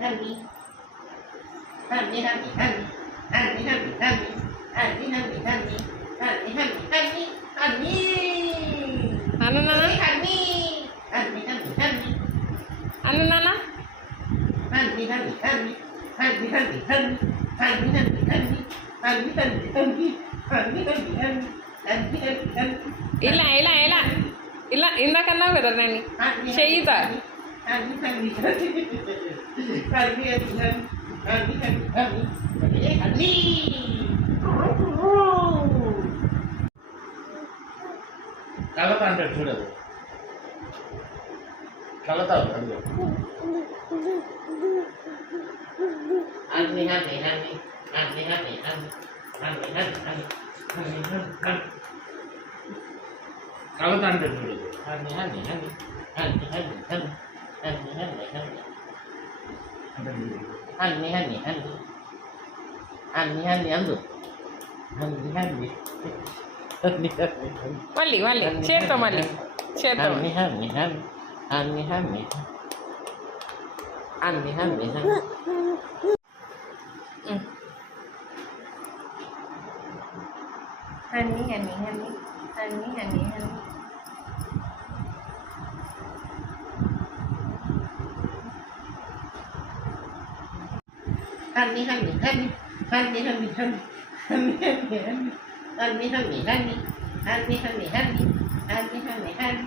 హన్ని హన్ని హన్ని హన్ని హన్ని హన్ని హన్ని హన్ని హన్ని హన్ని హన్ని హన్ని హన్ని హన్ని అను నాన్న హన్ని హన్ని హన్ని హన్ని అను నాన్న హన్ని హన్ని హన్ని హన్ని హన్ని హన్ని హన్ని హన్ని హన్ని హన్ని హన్ని హన్ని హన్ని హన్ని హన్ని హన్ని హన్ని హన్ని ఇలా ఇలా ఇలా ఇలా ఇందాకన్నావు కదా నేను చెయ్యితా హన్ని హన్ని హన్ని హన్ని హన్ని హన్ని హన్ని హన్ని కలత అంటాడు చూడదు కలతావు అది హన్ని హన్ని హన్ని హన్ని హన్ని హన్ని హన్ని హన్ని హన్ని హన్ని హన్ని కలత అంటాడు చూడదు హన్ని హన్ని హన్ని హన్ని హన్ని హన్ని హన్ని హన్ని హన్ని హన్ని హన్ని హన్ని హన్ని హన్ని అందు హన్ని హన్ని హన్ని హన్ని హన్ని మళ్ళీ మళ్ళీ చేత్తో మళ్ళీ చేత్తో హన్ని హన్ని హన్ని హన్ని హన్ని హన్ని హన్ని హన్ని Hanny Hanny Hanny Hanny Hanny Hanny హన్ని హన్ని హన్ని హన్ని హన్ని హన్ని హన్ని హన్ని హన్ని హన్ని హన్ని హన్ని హన్ని హన్ని హన్ని హన్ని హన్ని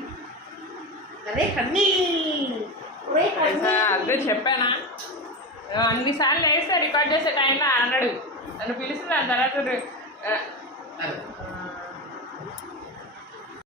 అరే హన్ని ఒరే హన్ని అదే చెప్పానా అన్నిసార్లు వేస్తే రికార్డ్ చేసే టైంలో అన్నాడు నన్ను పిలిచి దాని తర్వాత